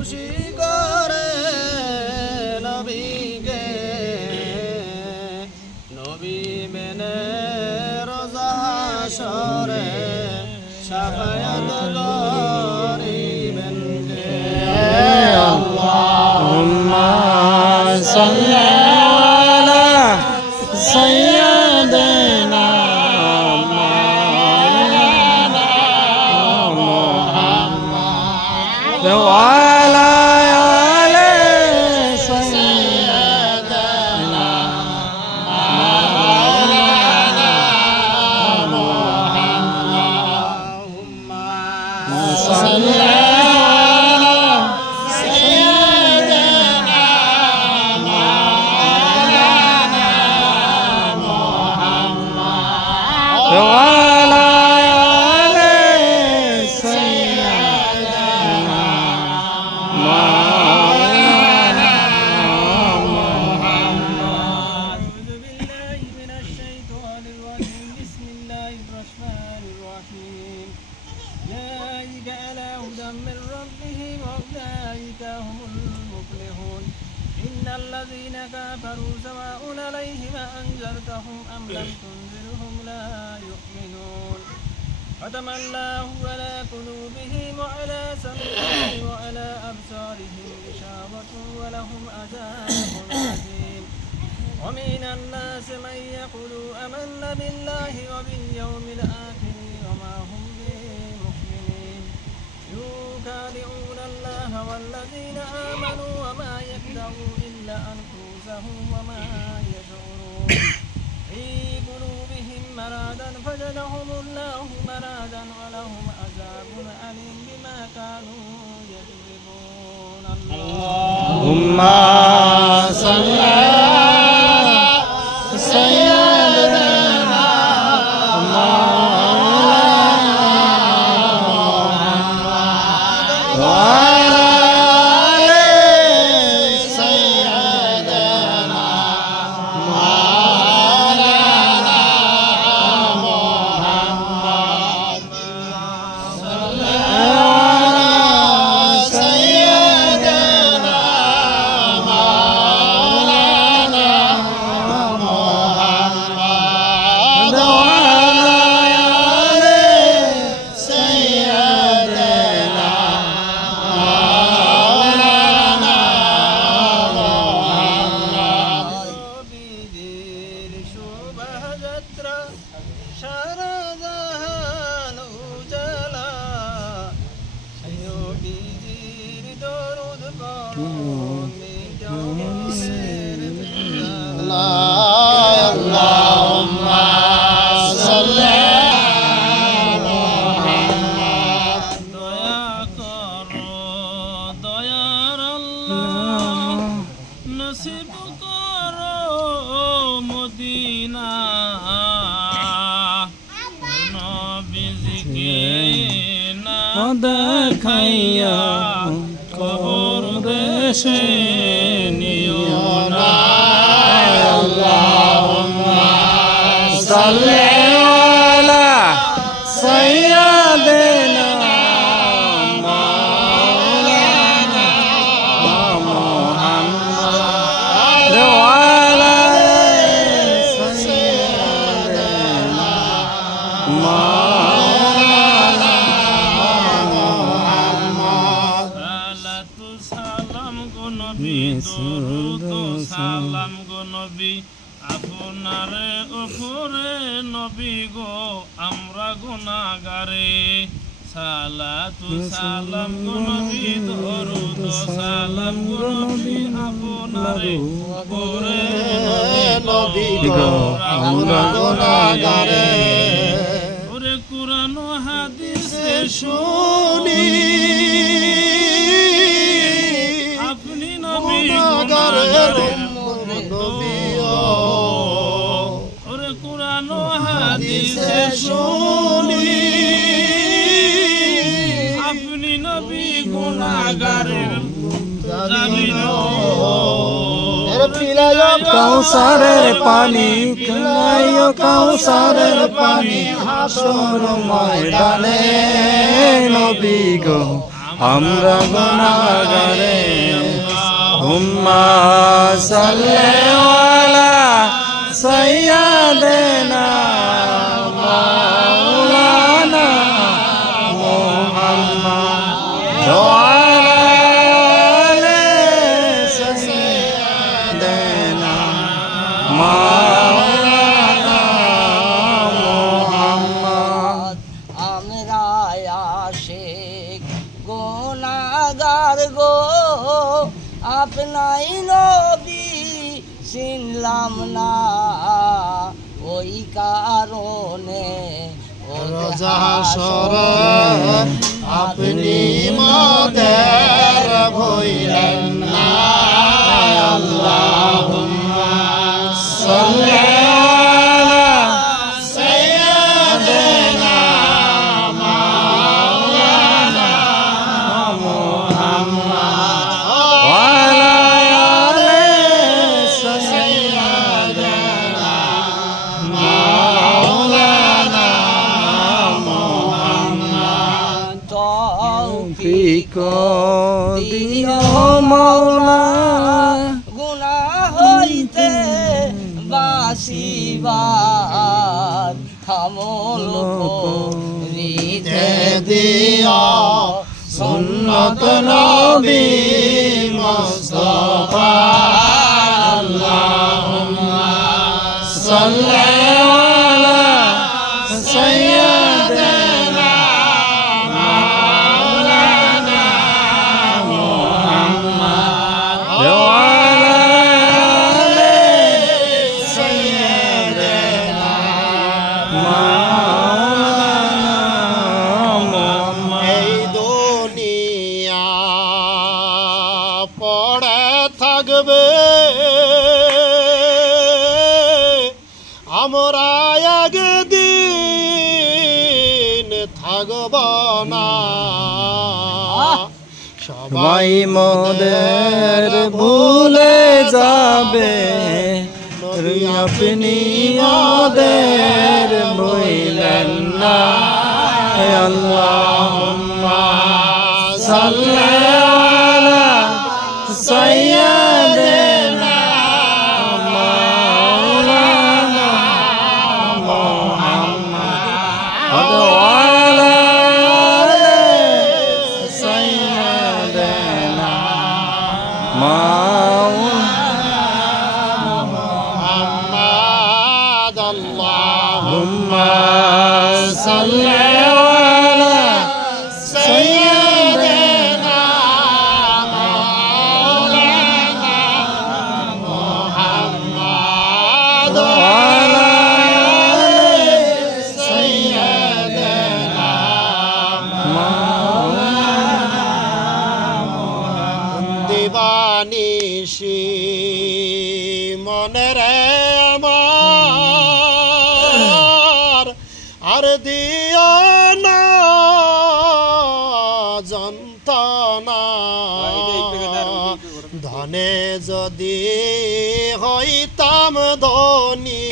খুশি করে নবীকে। নবী মেনে রোজা সরে সাফায়াত করিবেন আল্লাহুম্মা সাল্লা الرحيم أولئك على هدى من ربهم وأولئك هم المفلحون إن الذين كفروا سواء عليهم أنذرتهم أم لم تنذرهم لا يؤمنون ختم الله على قلوبهم وعلى سمعهم وعلى أبصارهم غشاوة ولهم عذاب عظيم ومن الناس من يقول آمنا بالله وباليوم الآخر يخادعون الله والذين آمنوا وما يخدعون إلا أنفسهم وما يشعرون. في قلوبهم مرضا فزادهم الله مرضا ولهم عذاب أليم بما كانوا يكذبون. الله পড়ো নিও না। আল্লাহুম্মা সাল্লি নবী গো আমরা গুনাহগারে। সালাতু সালাম গো নবী দরুদ সালাম গো নবী আপনার। উপরে নবী গো আমরা গুনাহগারে। ওরে কোরআন হাদিসে শুনি। আপনি নবী হাদিসে শুনি, আপনি নবী জামিন। কৌসারের পানি পিলাইও কৌসারের পানি, হাসর ময়দানে নবী গো, আমরা গুনাহগারে হুম্মা সাল্লি আলা আমরা আশেক গোনাগার গো আপনাই নবী চিনলাম না ওই কারণে রোজা সরণ আপনি মদের ভইলেন। আমরা একদিন থাকব না। সবাই মোদের ভুলে যাবে। আপনি মোদের ভুলেন না। আল্লাহুম্মা সাল্লি দিবানিশি মনে রে আমার আর দিও না যন্ত্রণা। ধনে যদি হইতাম ধনী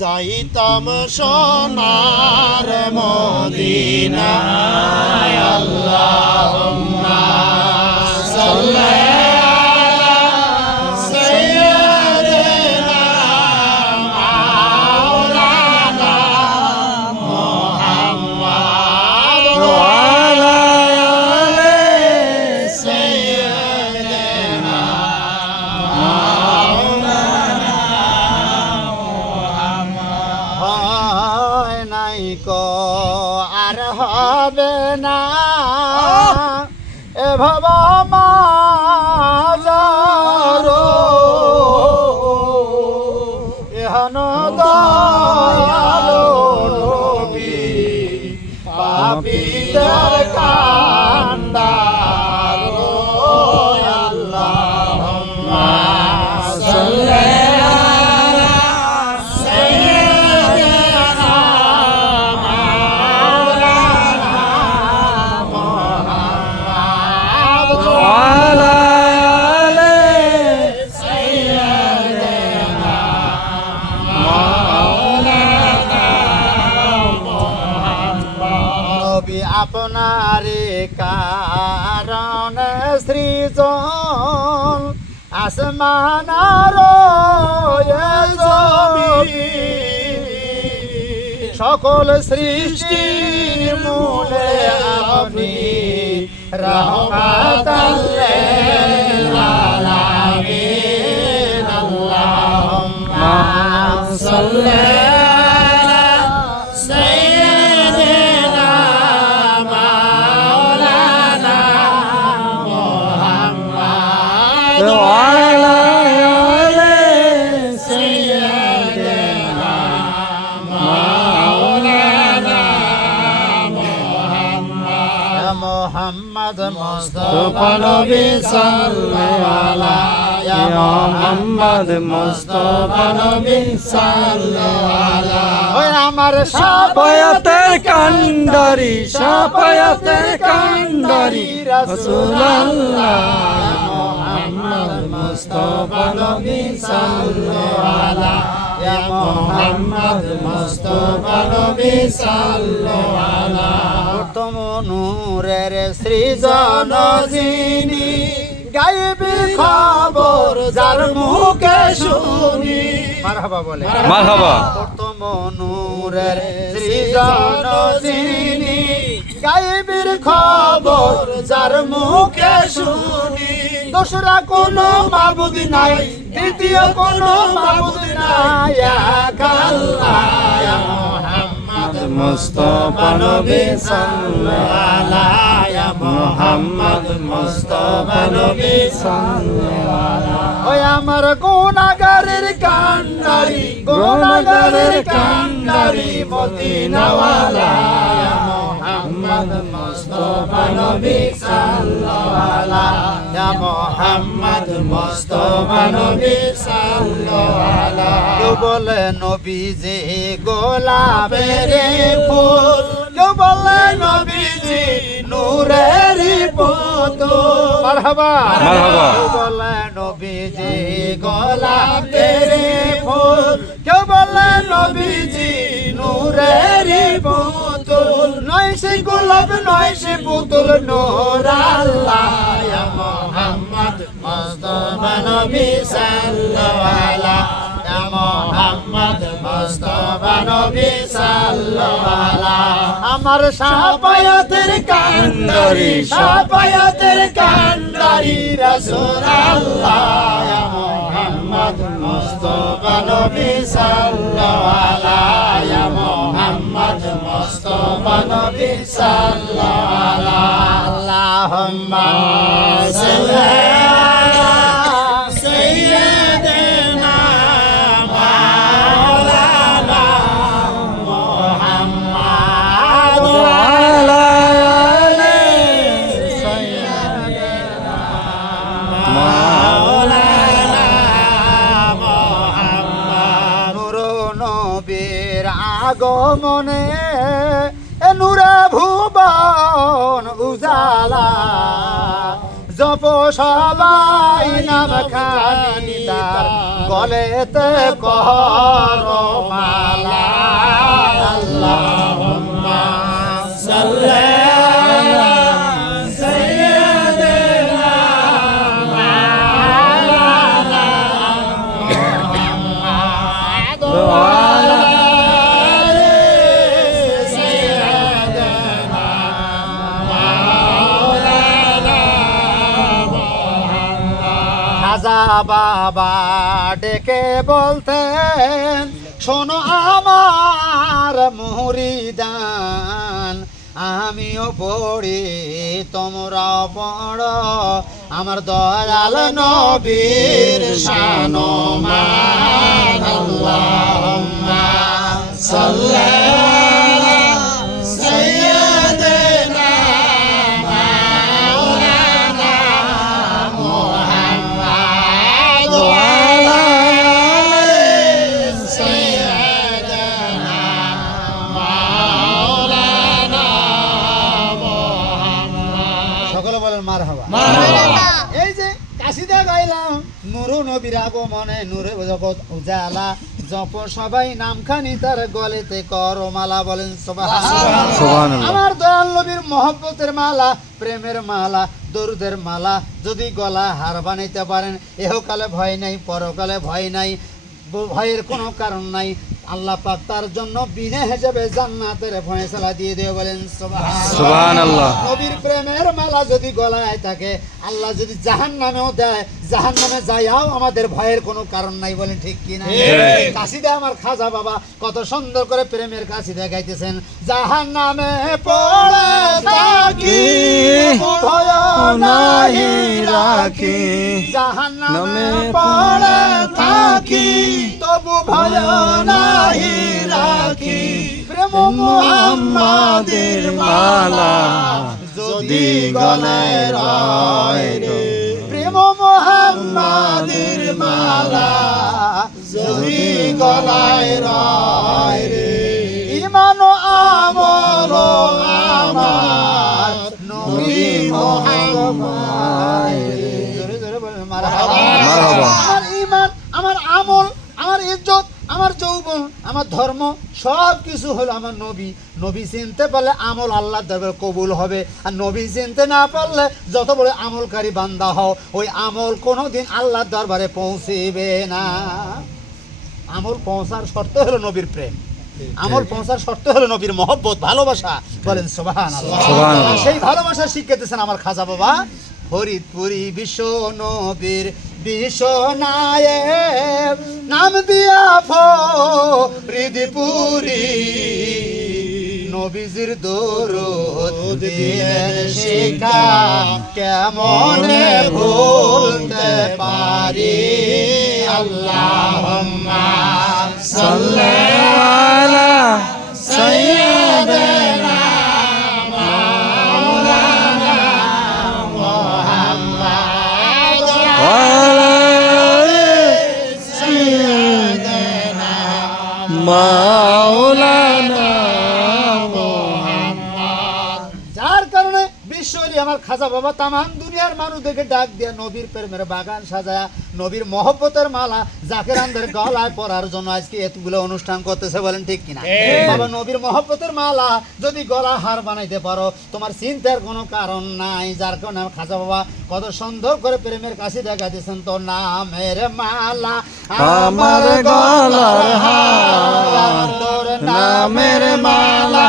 যাইতাম সোনার মদিনা আল্লাহুম্মা সাল্লি জমিন। সকল সৃষ্টি মূলে আপনি রহমাতাল্লাহ আল্লাহুম্মা সাল্লি মোহাম্মদ মুস্তফা নবী সাল্লাল্লাহু আলাইহি মোহাম্মদ মুস্তফা নবী সাল্লাল্লাহু ওই আমার সাফায়াতের কান্ডারি সাফায়াতের কান্ডারি রাসূলুল্লাহ মোহাম্মদ মুস্তফা নবী সাল্লাল্লাহু নবী সাল্লাল্লাহু প্রথম নূরের সৃজন যিনি গাইবি খবর যার মুখে শুনি। মারহাবা বলে। মারহাবা। প্রথম নূরের সৃজন যিনি গাইবির খবর যার মুখে শুনি। দোসরা কোনো মাবুদ নাই দ্বিতীয় কোনো মাবুদ নাই। আল্লাহ। মুস্তফা নবী সাল্লাল্লাহু, মোহাম্মদ মুস্তফা নবী সাল্লাল্লাহু। ওই আমার গুনাহগারের কান্ডারি গুনাহগারের কান্ডারি, মদিনাওয়ালা, মোহাম্মদ নবী সাল্লাল্লাহু আলাইহি মোহাম্মদ মুস্তফা নবী সাল্লাল্লাহু কেউ বলে নবী যে গোলাপের ফুল কেউ বলে নবী যে নূরের পুতুল মারহাবা। মারহাবা। কেউ বলে নবীজি গোলাপের ফুল কেউ বলে নবীজি নূরের পুতুল নয় সে গোলাপ নয় সে পুতুল নোরাল্লাহ মোহাম্মদ মুস্তাফা নবী সাল্লাল্লাহু মোহাম্মদ মুস্তাফা নবী সাল্লাল্লাহু আমার সাফায়াতের কান্ডারি সাফায়াতের কান্ডারি রাসূলুল্লাহ ইয়া মুহাম্মদ মুস্তাফা নবী সাল্লাল্লাহু ইয়া মুহাম্মদ নবী সাল্লাল্লাহু আল্লাহুম্মা সাল্লি এ নূরে ভুবন উজালা। জপ সবাই নাম খানি তার গলেতে কর মালা বাবা ডেকে বলতেন, শোনো আমার মুরিদান আমিও পড়ি তোমরাও পড়ো, আমার দয়াল নবীর শানো মা সাল্লি নুরু নবীর আগমনে নূরে জগৎ উজালা। জপ সবাই নামখানি তার গলেতে কর মালা বলেন সুবহানাল্লাহ। সুবহানাল্লাহ। আমার দয়াল নবীর মহব্বতের মালা প্রেমের মালা দরুদের মালা যদি গলা হার বানাইতে পারেন এহকালে ভয় নাই পরকালে ভয় নাই ভয়ের কোনো কারণ নাই। আল্লাহ পাক তার জন্য বিনা হিসেবে জান্নাতের ফয়সালা দিয়ে দেবে বলেন সুবহানাল্লাহ। নবীর প্রেমের মালা যদি গলায় থাকে আল্লাহ যদি জাহান নামেও দেয় জাহান নামে যাইয়াও আমাদের ভয়ের কোনো কারণ নাই বলেন ঠিক কি না কাশিদা আমার খাজা বাবা কত সুন্দর করে প্রেমের কাশিদা গাইতেছেন জাহান নামে পড়ে থাকি ভয় নাহি রাখি জাহান নামে পড়ে থাকি। তবু ভয় নাহি রাখি। প্রেম মুহাম্মাদের মালা যদি গলায় রয় রে। প্রেম মোহাম্মদের মালা যদি গলায় রয় রে। ইমান আমল আমার নবী মোহাম্মদ জোরে জোরে বলেন মারহাবা মারহাবা। আমার ইমান আমার আমল আমার ইজ্জত আমার যৌবন আমার ধর্ম সব কিছু হলো আমার নবী। নবী চিনতে পারলে আমল আল্লাহ দরবার কবুল হবে। আর নবী চিনতে না পারলে যত বড় আমলকারী বান্দা হও ওই আমল কোনো দিন আল্লাহর দরবারে পৌঁছিবে না। আমল পৌঁছার শর্ত হলো নবীর প্রেম। আমল পৌঁছার শর্ত হলো নবীর মহব্বত ভালোবাসা। বলেন সোবাহান সুবহানাল্লাহ। সেই ভালোবাসা শিক্ষাতেছেন আমার খাজা বাবা। ফরিদপুরি বিশ্ব নবীর বিশ্বনায় নাম দিয়া ফরিদপুরি নবীজির দরুদ দিলেন শিখা। কেমন ভুলতে পারি? আল্লাহুম্মা সাল্লি আলা মাওলানা কারণে আমার খাজা বাবা তামাম দুনিয়ার মানুষ দেখে ডাক দিয়া নবীর প্রেমের বাগান সাজায়া নবীর মহব্বতের মালা জাকের আন্দের গলায় পরার জন্য আজকে এতগুলো অনুষ্ঠান করতেছে বলেন ঠিক কিনা? বাবা নবীর মহব্বতের মালা যদি গলা হার বানাইতে পারো তোমার চিন্তার কোনো কারণ নাই যার কারণে আমার খাজা বাবা কত সুন্দর করে প্রেমের কাছে দেখা দিয়েছেন তো নামের মালা আমার গলার হার তোর নামের মালা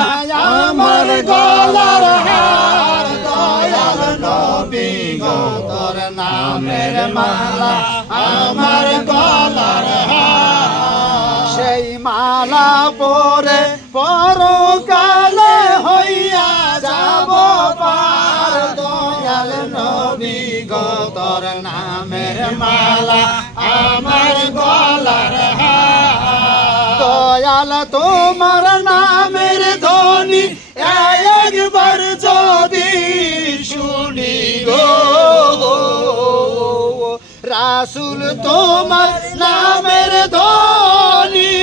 আমার গলার হার। নামের মালা, আমার গলার সেই মালা পরে পরকালে হইয়া যাব পার। দয়াল নবী গো, তোর নামের মালা, আমার গলার দয়াল তোমার রাসুল তোমার নামের ধ্বনি।